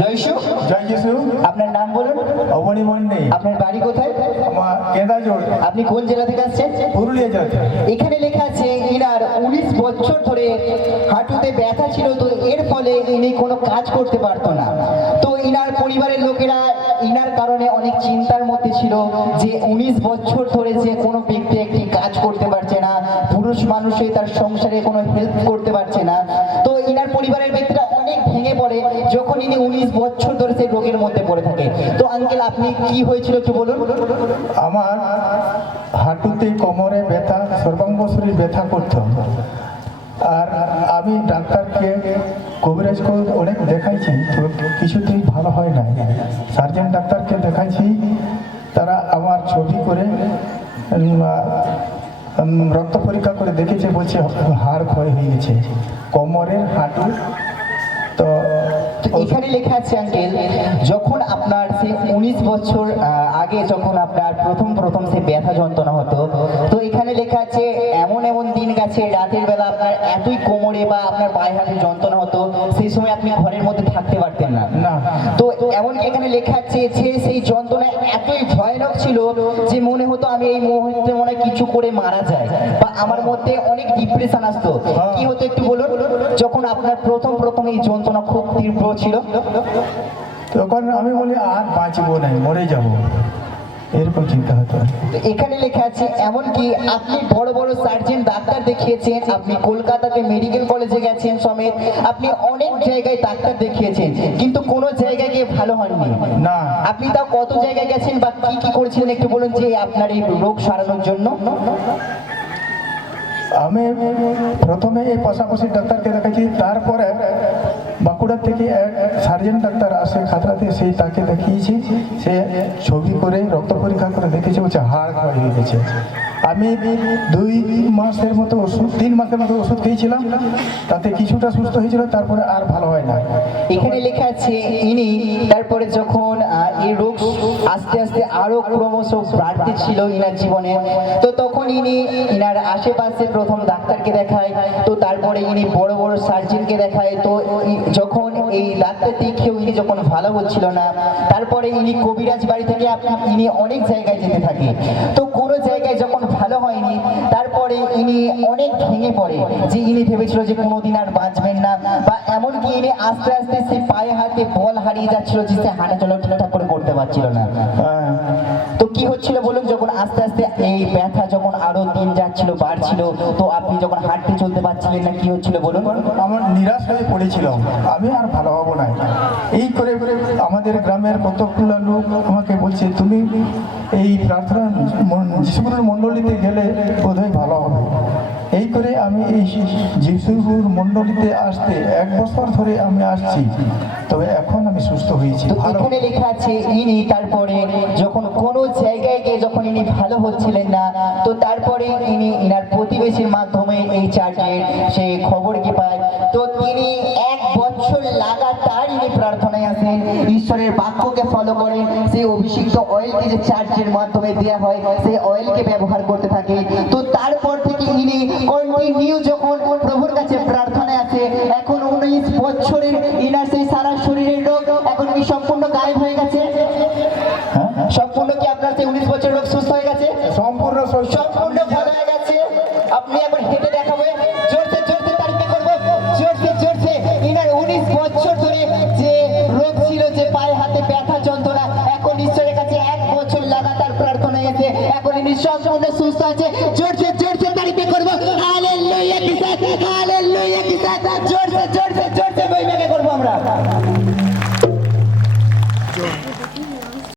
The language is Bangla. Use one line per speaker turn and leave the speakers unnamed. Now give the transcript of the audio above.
জয়সু?
জয় যিশু
আপনার নাম বলুন।
অবনী মন্ডি।
আপনার বাড়ি কোথায়?
আমার
আপনি কোন জেলা থেকে আসছেন?
পুরুলিয়া জেলা
এখানে লেখা আছে ইনার উনিশ বছর ধরে হাঁটুতে ব্যথা ছিল তো এর ফলে ইনি কোনো কাজ করতে পারতো না। তো ইনার পরিবারের লোকেরা ইনার কারণে অনেক চিন্তার মধ্যে ছিল যে উনিশ বছর ধরে যে কোনো ব্যক্তি একটি কাজ করতে পারছে না পুরুষ মানুষে তার সংসারে কোনো হেল্প করতে পারছে না যখন উনিশ বছর ধরে সেই রোগের মধ্যে পড়ে থাকে। তো আঙ্কেল আপনি কি হয়েছিল একটু বলুন?
আমার হাঁটুতে কোমরে ব্যথা, সর্বাঙ্গ শরীর ব্যথা করতো। আর আমি ডাক্তারকে কবিরাজকে অনেক দেখাইছি, তো কিছুতেই ভালো হয় না সার্জেন ডাক্তারকে দেখাইছি, তারা আমার ছবি করে রক্ত পরীক্ষা করে দেখেছে, বলছে হাড় ক্ষয় হয়ে গেছে। কোমরের হাঁটু, তো
এখানে লেখা আছে আঙ্কেল যখন আপনার সেই উনিশ বছর আগে যখন আপনার প্রথম প্রথম সে ব্যথা যন্ত্রণা হতো তো এখানে লেখা আছে এমন এমন দিন গেছে রাতের বেলা আপনার এতই কোমরে বা আপনার পায়ে হাতে যন্ত্রণা হতো সেই সময় আপনি ঘরের মধ্যে থাকতে পারতেন না।
না।
তো এমনকি এখানে লেখা আছে যে সেই যন্ত্রণা এতই ভয়ানক ছিল যে মনে হতো আমি এই মুহূর্তে মনে হয় কিছু করে মারা যায়। বা আমার মধ্যে অনেক ডিপ্রেশন আসতো। কি হতো একটু বলুন? যখন আপনার প্রথম প্রথম এই যন্ত্রণা খুব তীব্র ছিল?
তখন আমি বলি আর বাঁচবো নাই মরে যাব। এরকম চিন্তা হতো
এখানে লেখা আছে এমনকি আপনি বড় বড় সার্জন ডাক্তার দেখিয়েছেন আপনি কলকাতাতে মেডিকেল কলেজে গেছেন সমেত আপনি অনেক জায়গায় ডাক্তার দেখিয়েছেন কিন্তু কোনো জায়গায় গিয়ে ভালো হননি।
না।
আপনি তাও কত জায়গায় গেছেন বা কি কি করেছিলেন একটু বলুন যে আপনার এই রোগ সারানোর জন্য?
আমি প্রথমে এই পাশাপাশি ডাক্তারকে দেখাচ্ছি তারপরে বাঁকুড়া থেকে এক সার্জেন ডাক্তার আসে খাতড়াতে সেই তাকে দেখিয়েছি। সে ছবি করে, রক্ত পরীক্ষা করে দেখেছে, বলছে, হাড় ক্ষয় হয়ে গেছে। আমি দুই মাসের মতো ওষুধ, তিন মাসের মতো ওষুধ খেয়েছিলাম। তাতে কিছুটা সুস্থ হয়েছিল, তারপরে আর ভালো হয় না।
এখানে লেখা আছে, ইনি তারপরে যখন এই রোগ আস্তে আস্তে আরও ক্রমশ বাড়তে ছিল ইনার জীবনে। তো তখন ইনি ইনার আশেপাশে প্রথম ডাক্তারকে দেখায়, তো তারপরে ইনি বড় বড় সার্জনকে দেখায়। তো যখন এই ডাক্তার দেখেও ইনি যখন ভালো হচ্ছিল না, তারপরে ইনি কবিরাজ বাড়ি থেকে ইনি অনেক জায়গায় যেতে থাকে। তো কোনো জায়গায় যখন ভালো হয়নি তারপরে ইনি অনেক ভেঙে পড়ে। যে ইনি ভেবেছিল যে কোনোদিন আর বাঁচবেন না বা এমনকি ইনি আস্তে আস্তে সে পায়ে হাতে বল হারিয়ে যাচ্ছিল যে সে হাঁটা চলা ঠিকঠাক করে করতে পারছিল না।
হ্যাঁ।
তো কি হচ্ছিল বলুন যখন আস্তে আস্তে এই ব্যথা যখন আরও দিন যাচ্ছিল বাড়ছিল তো আপনি যখন হাঁটতে চলতে পারছিলেন না কি হচ্ছিল বলুন?
আমার নিরাশ হয়ে পড়েছিল আমি আর ভালো হব না। এই করে করে আমাদের গ্রামের কতগুলো লোক আমাকে বলছে তুমি এই প্রার্থনা যিশুগুরুর মণ্ডলীতে গেলে বোধহয় ভালো হবে। এই করে আমি এই যিশুগুরুর মণ্ডলীতে আসতে এক বছর ধরে আমি আসছি তবে এখন আমি সুস্থ হয়েছি
এখানে লেখা আছে ইনি তারপরে যখন কোনো জায়গায় গিয়ে যখন ইনি ভালো হচ্ছিলেন না তো তারপরে ইনি ইনার প্রতিবেশীর মাধ্যমে এই চার্চের সে খবরকে পায় তো তিনি এক বছর লাগাতার ইনি প্রার্থনায় আসেন ঈশ্বরের ফলো করেন সেই অভিষিক্ত অয়েলকে যে চার্চের মাধ্যমে দেওয়া হয় সেই অয়েলকে ব্যবহার করতে থাকে। তো তারপর থেকে ইনি কন্টিনিউ যখন প্রভুর কাছে প্রার্থনায় আছে এখন উনিশ বছরের ইনার সেই সারা শরীরের রোগ এখন কি সম্পূর্ণ গায়েব হয়ে গেছে?
হ্যাঁ?
সম্পূর্ণ কি আপনার সেই উনিশ বছরের রোগ সুস্থ হয়ে গেছে?
সম্পূর্ণ
সম্পূর্ণ ধরনের সংস্থা আছে। জোরসে জোরসে তারিখে করব। হালেলুইয়া কিসান হালেলুইয়া কিসান জোরসে জোরসে জোরসে বইবেকে করব আমরা।